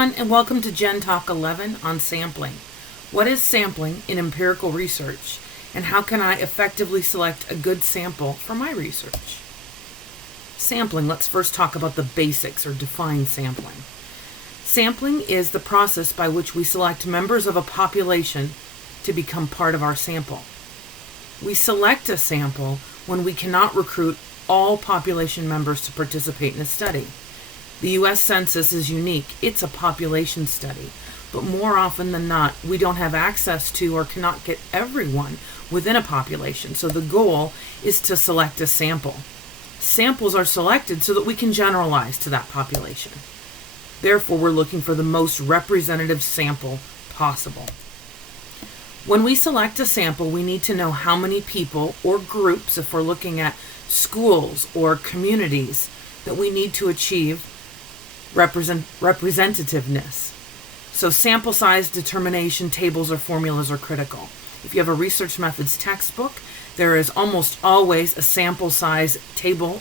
And welcome to JenTalk 11 on sampling. What is sampling in empirical research, and how can I effectively select a good sample for my research? Sampling, let's first talk about the basics or define sampling. Sampling is the process by which we select members of a population to become part of our sample. We select a sample when we cannot recruit all population members to participate in a study. The U.S. Census is unique. It's a population study. But more often than not, we don't have access to or cannot get everyone within a population. So the goal is to select a sample. Samples are selected so that we can generalize to that population. Therefore, we're looking for the most representative sample possible. When we select a sample, we need to know how many people or groups, if we're looking at schools or communities, that we need to achieve representativeness. So sample size determination tables or formulas are critical. If you have a research methods textbook, there is almost always a sample size table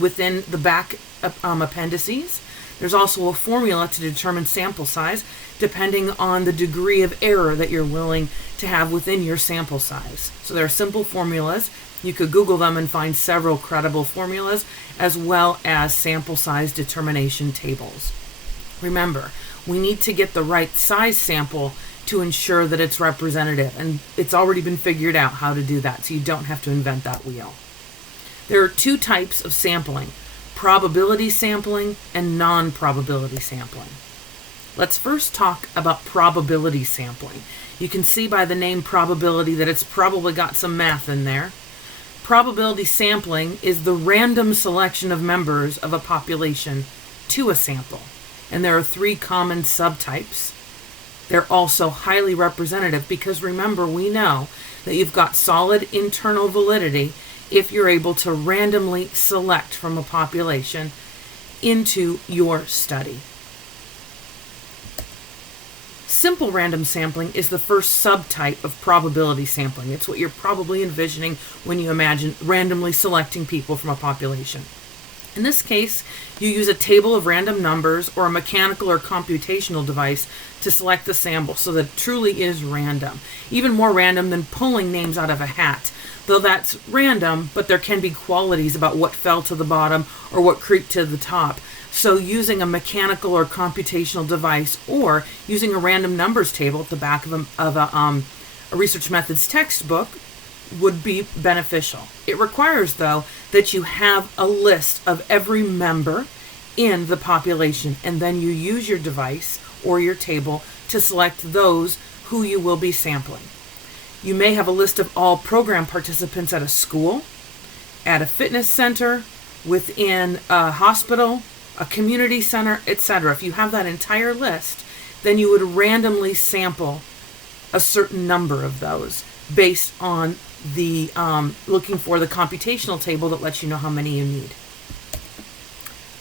within the back appendices. There's also a formula to determine sample size depending on the degree of error that you're willing to have within your sample size. So there are simple formulas. You could Google them and find several credible formulas, as well as sample size determination tables. Remember, we need to get the right size sample to ensure that it's representative, and it's already been figured out how to do that, so you don't have to invent that wheel. There are two types of sampling: probability sampling and non-probability sampling. Let's first talk about probability sampling. You can see by the name probability that it's probably got some math in there. Probability sampling is the random selection of members of a population to a sample. And there are three common subtypes. They're also highly representative because remember, we know that you've got solid internal validity if you're able to randomly select from a population into your study. Simple random sampling is the first subtype of probability sampling. It's what you're probably envisioning when you imagine randomly selecting people from a population. In this case, you use a table of random numbers or a mechanical or computational device to select the sample so that it truly is random. Even more random than pulling names out of a hat. Though that's random, but there can be qualities about what fell to the bottom or what creeped to the top. So using a mechanical or computational device or using a random numbers table at the back of a research methods textbook would be beneficial. It requires, though, that you have a list of every member in the population, and then you use your device or your table to select those who you will be sampling. You may have a list of all program participants at a school, at a fitness center, within a hospital, a community center, etc. If you have that entire list, then you would randomly sample a certain number of those based on the looking for the computational table that lets you know how many you need.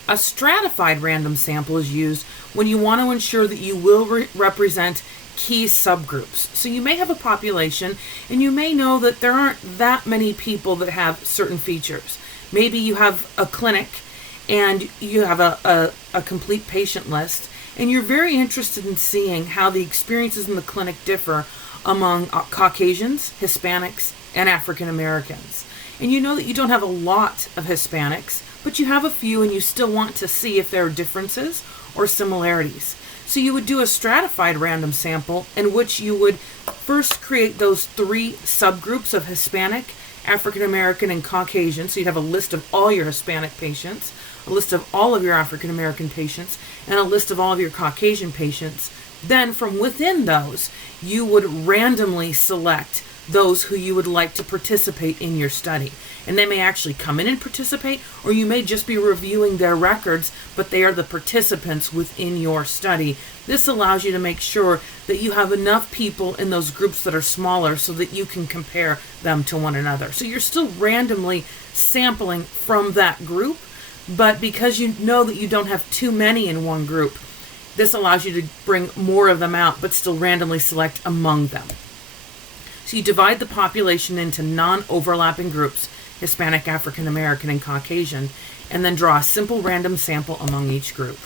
A stratified random sample is used when you want to ensure that you will represent key subgroups. So you may have a population and you may know that there aren't that many people that have certain features. Maybe you have a clinic and you have a complete patient list, and you're very interested in seeing how the experiences in the clinic differ among Caucasians, Hispanics, and African Americans. And you know that you don't have a lot of Hispanics, but you have a few, and you still want to see if there are differences or similarities. So you would do a stratified random sample in which you would first create those three subgroups of Hispanic, African American, and Caucasian. So you'd have a list of all your Hispanic patients, a list of all of your African American patients, and a list of all of your Caucasian patients. Then from within those, you would randomly select those who you would like to participate in your study. And they may actually come in and participate, or you may just be reviewing their records, but they are the participants within your study. This allows you to make sure that you have enough people in those groups that are smaller so that you can compare them to one another. So you're still randomly sampling from that group, but because you know that you don't have too many in one group, this allows you to bring more of them out, but still randomly select among them. So you divide the population into non-overlapping groups, Hispanic, African American, and Caucasian, and then draw a simple random sample among each group.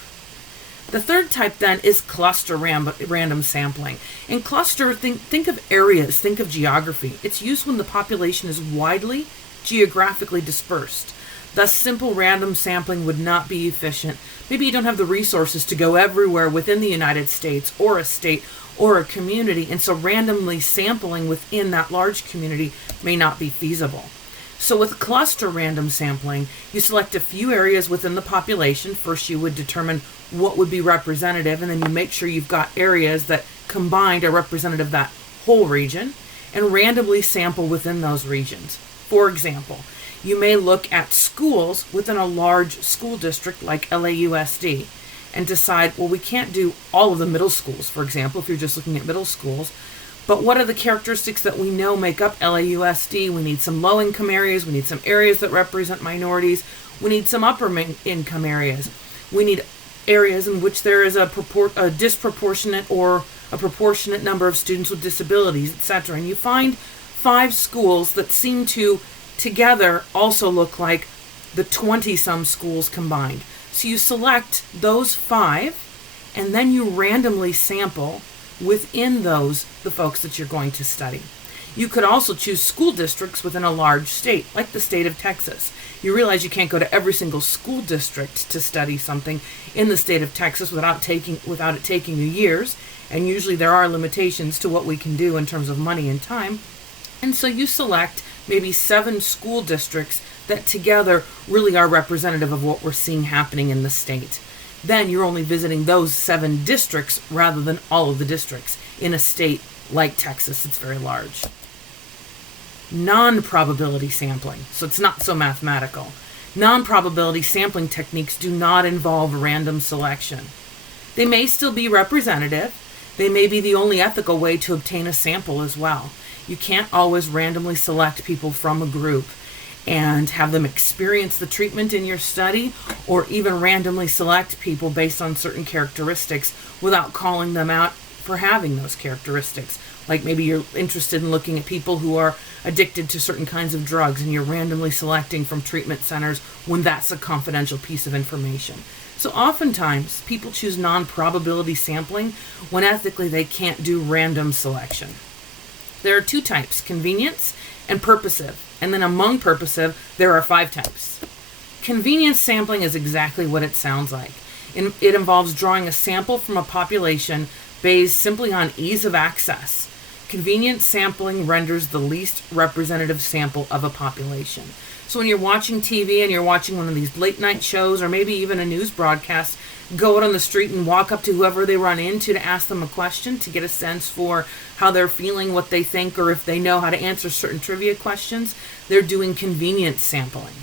The third type then is cluster random sampling. In cluster, think of areas, think of geography. It's used when the population is widely geographically dispersed. Thus, simple random sampling would not be efficient. Maybe you don't have the resources to go everywhere within the United States or a state or a community, and so randomly sampling within that large community may not be feasible. So with cluster random sampling, you select a few areas within the population. First, you would determine what would be representative, and then you make sure you've got areas that combined are representative of that whole region, and randomly sample within those regions. For example, you may look at schools within a large school district like LAUSD and decide, well, we can't do all of the middle schools, for example, if you're just looking at middle schools, but what are the characteristics that we know make up LAUSD? We need some low-income areas, we need some areas that represent minorities, we need some upper-income areas, we need areas in which there is a disproportionate or a proportionate number of students with disabilities, etc. And you find 5 schools that seem to together also look like the 20-some schools combined. So you select those 5, and then you randomly sample within those the folks that you're going to study. You could also choose school districts within a large state, like the state of Texas. You realize you can't go to every single school district to study something in the state of Texas without it taking you years, and usually there are limitations to what we can do in terms of money and time. And so you select maybe 7 school districts that together really are representative of what we're seeing happening in the state. Then you're only visiting those 7 districts rather than all of the districts. In a state like Texas, it's very large. Non-probability sampling. So it's not so mathematical. Non-probability sampling techniques do not involve random selection. They may still be representative. They may be the only ethical way to obtain a sample as well. You can't always randomly select people from a group and have them experience the treatment in your study, or even randomly select people based on certain characteristics without calling them out for having those characteristics. Like maybe you're interested in looking at people who are addicted to certain kinds of drugs, and you're randomly selecting from treatment centers when that's a confidential piece of information. So oftentimes, people choose non-probability sampling when ethically they can't do random selection. There are 2 types, convenience and purposive. And then among purposive, there are 5 types. Convenience sampling is exactly what it sounds like. It involves drawing a sample from a population based simply on ease of access. Convenience sampling renders the least representative sample of a population. So when you're watching TV and you're watching one of these late night shows, or maybe even a news broadcast, go out on the street and walk up to whoever they run into to ask them a question to get a sense for how they're feeling, what they think, or if they know how to answer certain trivia questions. They're doing convenience sampling.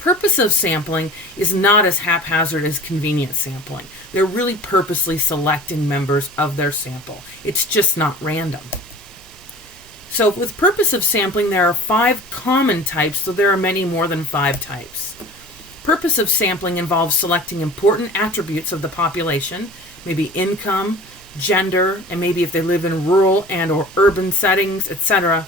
Purposive sampling is not as haphazard as convenience sampling. They're really purposely selecting members of their sample. It's just not random. So with purposive sampling, there are 5 common types, though there are many more than 5 types. Purposive sampling involves selecting important attributes of the population, maybe income, gender, and maybe if they live in rural and or urban settings, etc.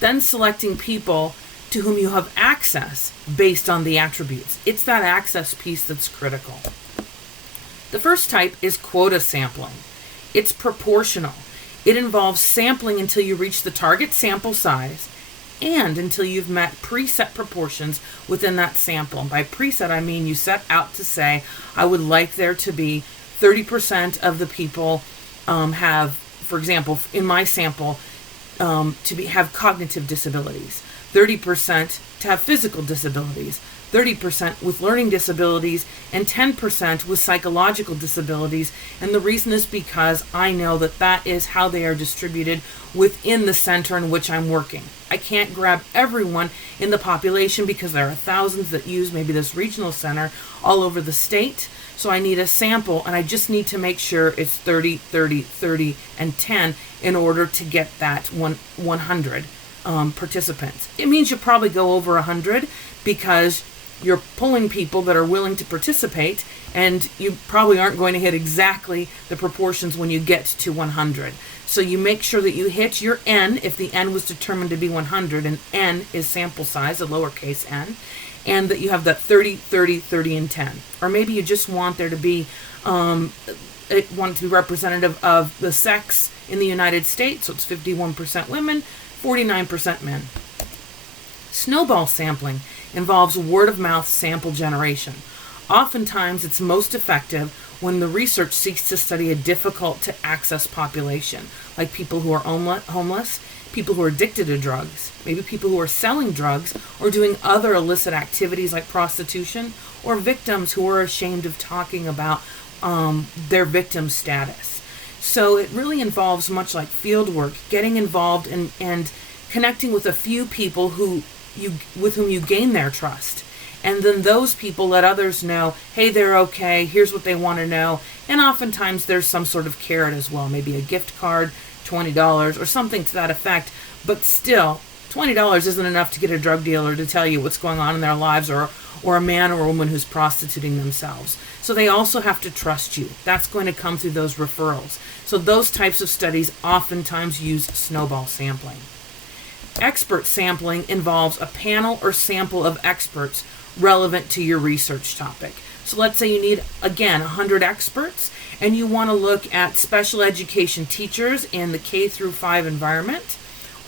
Then selecting people to whom you have access based on the attributes. It's that access piece that's critical. The first type is quota sampling. It's proportional. It involves sampling until you reach the target sample size and until you've met preset proportions within that sample. And by preset, I mean you set out to say, I would like there to be 30% of the people have, for example, in my sample, have cognitive disabilities, 30% to have physical disabilities, 30% with learning disabilities, and 10% with psychological disabilities. And the reason is because I know that that is how they are distributed within the center in which I'm working. I can't grab everyone in the population because there are thousands that use maybe this regional center all over the state. So I need a sample, and I just need to make sure it's 30, 30, 30, and 10 in order to get that 100 participants. It means you'll probably go over 100 because you're pulling people that are willing to participate, and you probably aren't going to hit exactly the proportions when you get to 100. So you make sure that you hit your N if the N was determined to be 100, and N is sample size, a lowercase n. and that you have that 30, 30, 30, and 10. Or maybe you just want there to be, want to be representative of the sex in the United States, so it's 51% women, 49% men. Snowball sampling involves word-of-mouth sample generation. Oftentimes, it's most effective when the research seeks to study a difficult-to-access population, like people who are homeless, people who are addicted to drugs, maybe people who are selling drugs or doing other illicit activities like prostitution, or victims who are ashamed of talking about their victim status. So it really involves, much like field work, getting involved and connecting with a few people with whom you gain their trust. And then those people let others know, hey, they're okay, here's what they want to know. And oftentimes there's some sort of carrot as well, maybe a gift card, $20 or something to that effect. But still, $20 isn't enough to get a drug dealer to tell you what's going on in their lives, or a man or a woman who's prostituting themselves. So they also have to trust you. That's going to come through those referrals. So those types of studies oftentimes use snowball sampling. Expert sampling involves a panel or sample of experts relevant to your research topic. So let's say you need, again, 100 experts, and you want to look at special education teachers in the K through 5 environment,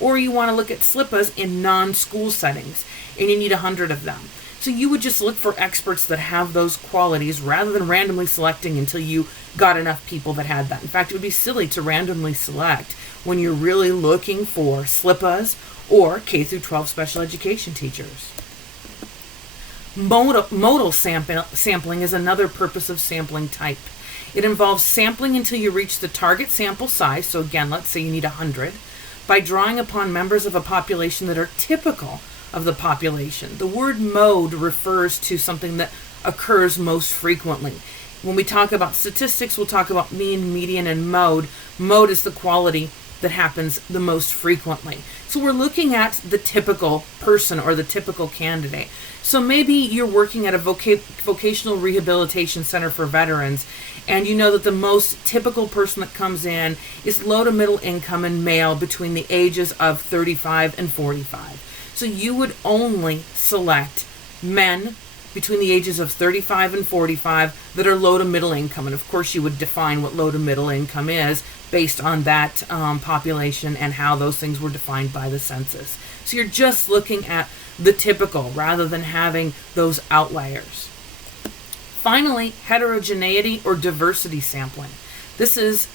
or you want to look at SLPAs in non-school settings, and you need 100 of them. So you would just look for experts that have those qualities rather than randomly selecting until you got enough people that had that. In fact, it would be silly to randomly select when you're really looking for SLPAs or K through 12 special education teachers. Modal sampling is another purposive sampling type. It involves sampling until you reach the target sample size, so again, let's say you need 100, by drawing upon members of a population that are typical of the population. The word mode refers to something that occurs most frequently. When we talk about statistics, we'll talk about mean, median, and mode. Mode is the quality that happens the most frequently. So we're looking at the typical person or the typical candidate. So maybe you're working at a vocational rehabilitation center for veterans, and you know that the most typical person that comes in is low to middle income and male between the ages of 35 and 45. So you would only select men between the ages of 35 and 45 that are low to middle income. And of course you would define what low to middle income is based on that population and how those things were defined by the census. So you're just looking at the typical rather than having those outliers. Finally, heterogeneity or diversity sampling. This is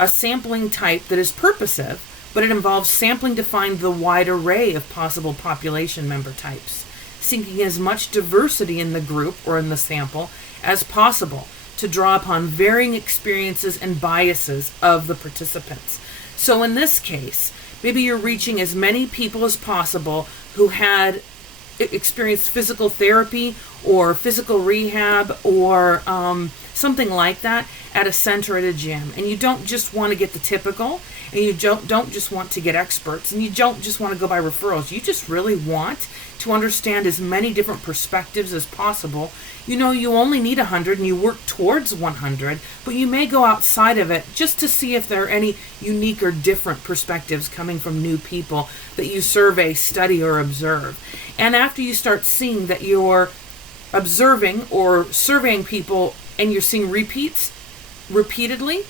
a sampling type that is purposive, but it involves sampling to find the wide array of possible population member types, seeking as much diversity in the group or in the sample as possible to draw upon varying experiences and biases of the participants. So in this case, maybe you're reaching as many people as possible who had experienced physical therapy or physical rehab or something like that at a center at a gym. And you don't just want to get the typical, and you don't just want to get experts, and you don't just want to go by referrals. You just really want to understand as many different perspectives as possible. You know, you only need 100 and you work towards 100, but you may go outside of it just to see if there are any unique or different perspectives coming from new people that you survey, study, or observe. And after you start seeing that you're observing or surveying people and you're seeing repeats repeatedly,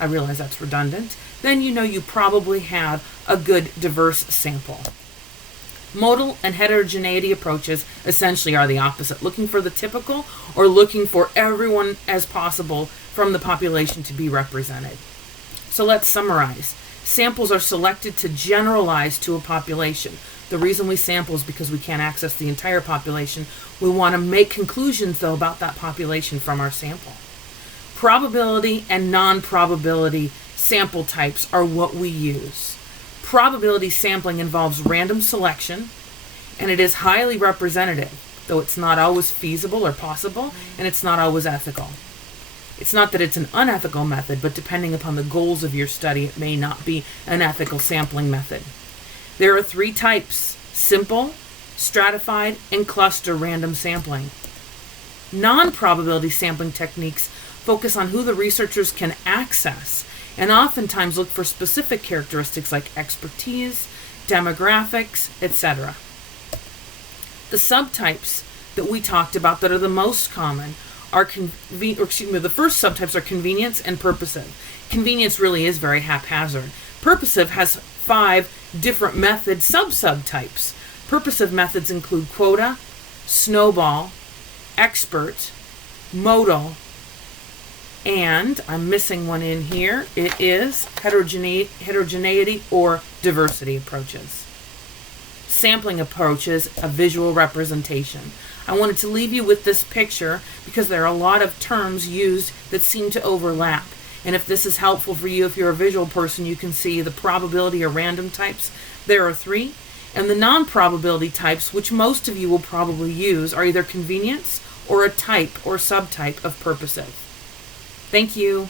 I realize that's redundant, then you know you probably have a good diverse sample. Modal and heterogeneity approaches essentially are the opposite, looking for the typical or looking for everyone as possible from the population to be represented. So let's summarize. Samples are selected to generalize to a population. The reason we sample is because we can't access the entire population. We want to make conclusions, though, about that population from our sample. Probability and non-probability sample types are what we use. Probability sampling involves random selection, and it is highly representative, though it's not always feasible or possible, and it's not always ethical. It's not that it's an unethical method, but depending upon the goals of your study, it may not be an ethical sampling method. There are 3 types: simple, stratified, and cluster random sampling. Non-probability sampling techniques focus on who the researchers can access and oftentimes look for specific characteristics like expertise, demographics, etc. The subtypes that we talked about that are the most common are the first subtypes are convenience and purposive. Convenience really is very haphazard. Purposive has 5 different method subtypes. Purposive methods include quota, snowball, expert, modal, and I'm missing one in here. It is heterogeneity or diversity approaches. Sampling approaches a visual representation. I wanted to leave you with this picture because there are a lot of terms used that seem to overlap. And if this is helpful for you, if you're a visual person, you can see the probability or random types. There are 3. And the non-probability types, which most of you will probably use, are either convenience or a type or subtype of purposive. Thank you.